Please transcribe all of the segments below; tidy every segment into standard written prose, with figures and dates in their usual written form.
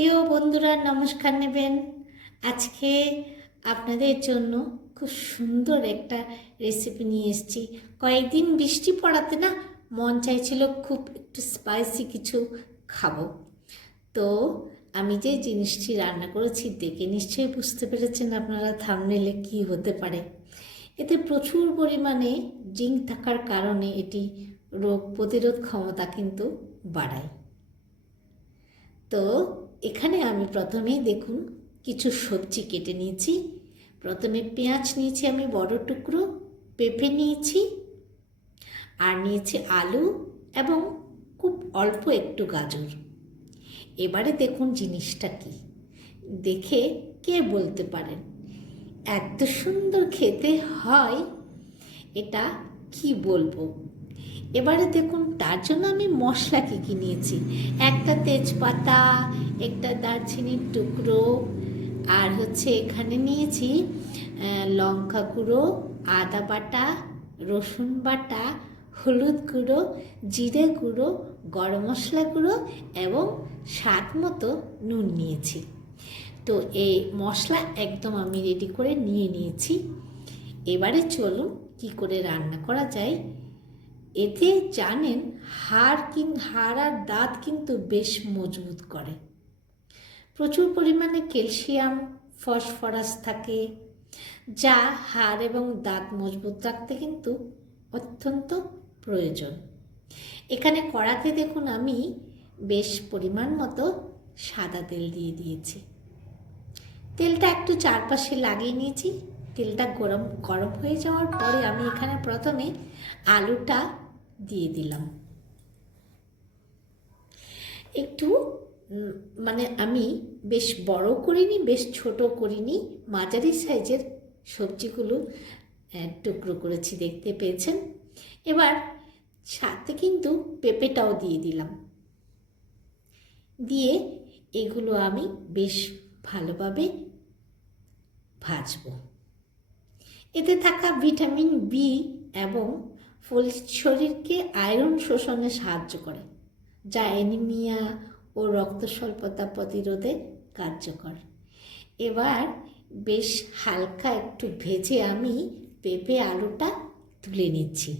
প্রিয় বন্ধুরা নমস্কার নেবেন। আজকে আপনাদের জন্য খুব সুন্দর একটা রেসিপি নিয়ে এসেছি। কয়েকদিন বৃষ্টি পড়াতে না মন চাইছিল খুব একটু স্পাইসি কিছু খাবো। তো আমি যে জিনিসটি রান্না করেছি দেখে নিশ্চয়ই বুঝতে পেরেছেন আপনারা থাম্বনেলে কী হতে পারে। এতে প্রচুর পরিমাণে জিঙ্ক থাকার কারণে এটি রোগ প্রতিরোধ ক্ষমতা কিন্তু বাড়ায়। তো এখানে আমি প্রথমেই দেখুন কিছু সবজি কেটে নিয়েছি। প্রথমে পেঁয়াজ নিয়েছি আমি বড় টুকরো, পেঁপে নিয়েছি, আর নিয়েছি আলু এবং খুব অল্প একটু গাজর। এবারে দেখুন জিনিসটা কি, দেখে কে বলতে পারেন এত সুন্দর খেতে হয়, এটা কি বলবো। এবারে দেখুন তার জন্য আমি মশলা কী কী নিয়েছি। একটা তেজপাতা, একটা দারচিনির টুকরো, আর এখানে নিয়েছি লঙ্কা গুঁড়ো, আদা বাটা, রসুন বাটা, হলুদ গুঁড়ো, জিরে গুঁড়ো, গরম মশলা গুঁড়ো এবং স্বাদ মতো নুন নিয়েছি। তো এই মশলা একদম আমি রেডি করে নিয়ে নিয়েছি। এবারে চলুন কি করে রান্না করা যায়। এতে জানেন হাড় আর দাঁত কিন্তু বেশ মজবুত করে। প্রচুর পরিমাণে ক্যালসিয়াম, ফসফরাস থাকে, যা হাড় এবং দাঁত মজবুত রাখতে কিন্তু অত্যন্ত প্রয়োজন। এখানে কড়াতে দেখুন আমি বেশ পরিমাণ মতো সাদা তেল দিয়ে দিয়েছি। তেলটা একটু চারপাশে লাগিয়ে নিয়েছি। তেলটা গরম হয়ে যাওয়ার পরে আমি এখানে প্রথমে আলুটা দিয়ে দিলাম। একটু আমি বেশ বড় করিনি, বেশ ছোট করিনি, মাঝারি সাইজের সবজিগুলো টুকরো করেছি, দেখতে পেয়েছেন। এবার সাথে কিন্তু পেঁপেটাও দিয়ে দিলাম। দিয়ে এগুলো আমি বেশ ভালোভাবে ভাজবো। এতে থাকা ভিটামিন বি এবং শরীরকে আয়রন শোষণে সাহায্য করে, যা অ্যানিমিয়া ও রক্ত স্বল্পতা প্রতিরোধে কার্যকর। এবার বেশ হালকা একটু ভেজে আমি পেঁপে আলুটা তুলে নিচ্ছি।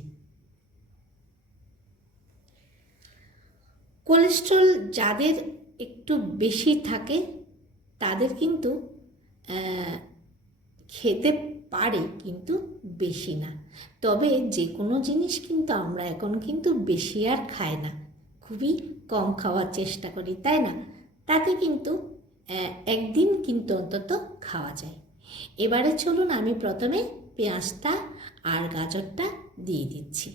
কোলেস্ট্রল যাদের একটু বেশি থাকে তাদের কিন্তু খেতে পারে, কিন্তু বেশি না। তবে যে কোনো জিনিস কিন্তু আমরা এখন কিন্তু বেশি আর খাই না, খুবই কম খাওয়ার চেষ্টা করি, তাই না? তাতে কিন্তু একদিন কিন্তু অন্তত খাওয়া যায়। এবারে চলুন আমি প্রথমে পেঁয়াজটা আর গাজরটা দিয়ে দিচ্ছি।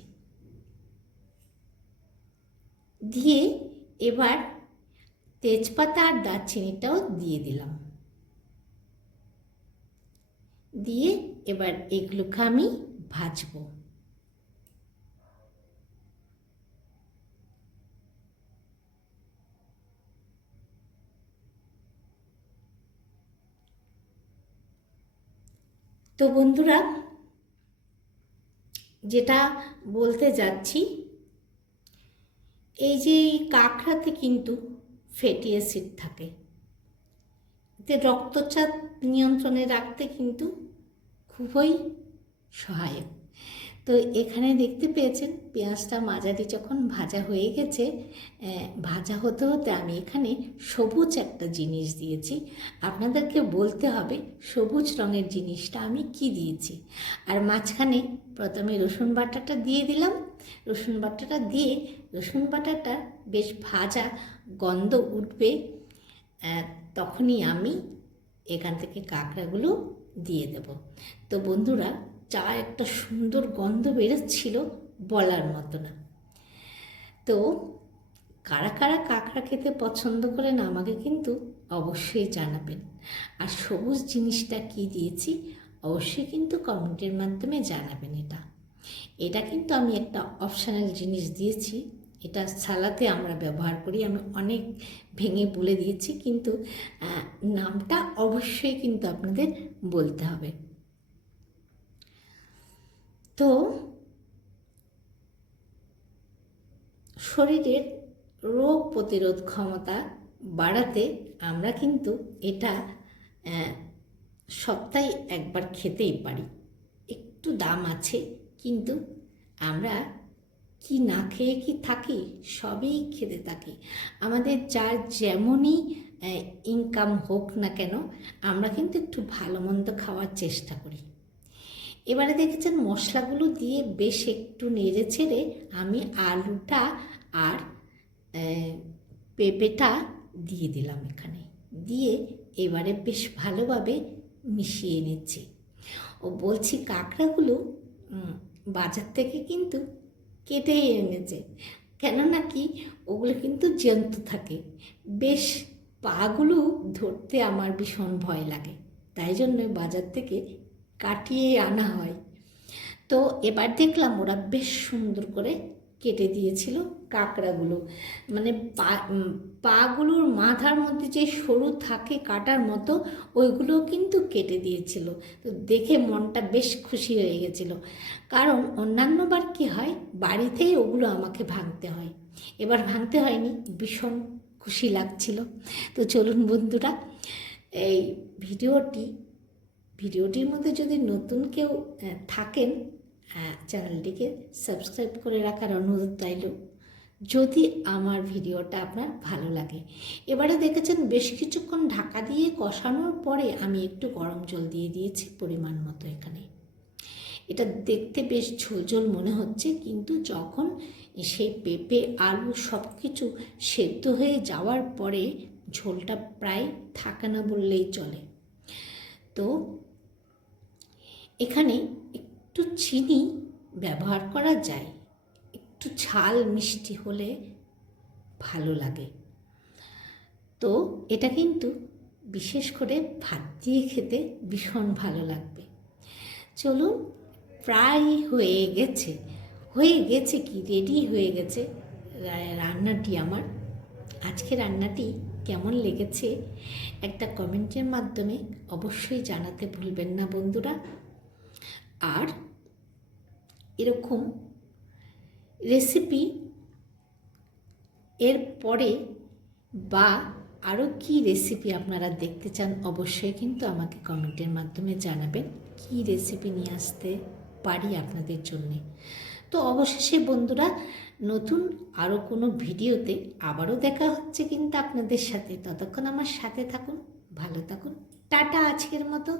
দিয়ে এবার তেজপাতা আর দারচিনিটাও দিয়ে দিলাম। দিয়ে এবার এগুলোকে আমি ভাজবো। তো বন্ধুরা, যেটা বলতে যাচ্ছি, এই যে কাঁকড়াতে কিন্তু ফ্যাটি অ্যাসিড থাকে, এতে রক্তচাপ নিয়ন্ত্রণে রাখতে কিন্তু খুবই সহায়ক। তো এখানে দেখতে পেয়েছেন পেঁয়াজটা মাঝারি যখন ভাজা হয়ে গেছে, ভাজা হতে হতে আমি এখানে সবুজ একটা জিনিস দিয়েছি। আপনাদেরকে বলতে হবে সবুজ রঙের জিনিসটা আমি কি দিয়েছি। আর মাঝখানে প্রথমে রসুন বাটাটা দিয়ে দিলাম। রসুন বাটাটা দিয়ে রসুন বাটাটা বেশ ভাজা গন্ধ উঠবে, তখনই আমি এখান থেকে কাঁকড়াগুলো দিয়ে দেব। তো বন্ধুরা, যা একটা সুন্দর গন্ধ বেরোচ্ছিল বলার মতো না। তো কারা কারা কাঁকড়া খেতে পছন্দ করেন আমাকে কিন্তু অবশ্যই জানাবেন। আর সবুজ জিনিসটা কি দিয়েছি অবশ্যই কিন্তু কমেন্টের মাধ্যমে জানাবেন। এটা কিন্তু আমি একটা অপশনাল জিনিস দিয়েছি, এটা সালাতে আমরা ব্যবহার করি। আমি অনেক ভেঙে বলে দিয়েছি, কিন্তু নামটা অবশ্যই কিন্তু আপনাদের বলতে হবে। তো শরীরের রোগ প্রতিরোধ ক্ষমতা বাড়াতে আমরা কিন্তু এটা সপ্তাহে একবার খেতেই পারি। একটু দাম আছে, কিন্তু আমরা কি না খেয়ে কি থাকি, সবই খেতে থাকি। আমাদের যার যেমনই ইনকাম হোক না কেন, আমরা কিন্তু একটু ভালো মন্দ খাওয়ার চেষ্টা করি। এবারে দেখেছেন মশলাগুলো দিয়ে বেশ একটু নেড়ে ছেড়ে আমি আলুটা আর পেঁপেটা দিয়ে দিলাম এখানে, দিয়ে এবারে বেশ ভালোভাবে মিশিয়ে নিচ্ছি। ও বলছি কাঁকড়াগুলো বাজার থেকে কিন্তু কেটে এনেছে, কেননা কি ওগুলো কিন্তু জ্যান্ত থাকে। বেশ পাগুলো ধরতে আমার ভীষণ ভয় লাগে, তাই জন্য বাজার থেকে কাটিয়ে আনা হয়। তো এবার দেখলাম ওরা বেশ সুন্দর করে কেটে দিয়েছিল কাঁকড়াগুলো, মানে পাগুলোর মাথার মধ্যে যে সরু থাকে কাটার মতো, ওইগুলো কিন্তু কেটে দিয়েছিল। তো দেখে মনটা বেশ খুশি হয়ে গেছিল, কারণ অন্যান্যবার কি হয় বাড়িতেই ওগুলো আমাকে ভাঙতে হয়, এবার ভাঙতে হয়নি, ভীষণ খুশি লাগছিল। তো চলুন বন্ধুরা, এই ভিডিওটির মধ্যে যদি নতুন কেউ থাকেন, চ্যানেলটিকে সাবস্ক্রাইব করে রাখার অনুরোধ রইল, যদি আমার ভিডিওটা আপনার ভালো লাগে। এবারে দেখেছেন বেশ কিছুক্ষণ ঢাকা দিয়ে কষানোর পরে আমি একটু গরম জল দিয়ে দিয়েছি পরিমাণ মতো এখানে। এটা দেখতে বেশ ঝোল মনে হচ্ছে, কিন্তু যখন সেই পেঁপে আলু সব কিছু সেদ্ধ হয়ে যাওয়ার পরে ঝোলটা প্রায় থাকে না বললেই চলে। তো এখানে একটু চিনি ব্যবহার করা যায়, একটু ঝাল মিষ্টি হলে ভালো লাগে। তো এটা কিন্তু বিশেষ করে ভাত দিয়ে খেতে ভীষণ ভালো লাগবে। চলুন, প্রায় হয়ে গেছে কি রেডি হয়ে গেছে রান্নাটি আমার। আজকে রান্নাটি কেমন লেগেছে একটা কমেন্টের মাধ্যমে অবশ্যই জানাতে ভুলবেন না বন্ধুরা। আর এরকম রেসিপি এর পরে বা আরও কি রেসিপি আপনারা দেখতে চান, অবশ্যই কিন্তু আমাকে কমেন্টের মাধ্যমে জানাবেন, কি রেসিপি নিয়ে আসতে পারি আপনাদের জন্যে। তো অবশেষে বন্ধুরা, নতুন আরও কোনো ভিডিওতে আবারও দেখা হচ্ছে কিন্তু আপনাদের সাথে। ততক্ষণ আমার সাথে থাকুন, ভালো থাকুন, টাটা আজকের মতো।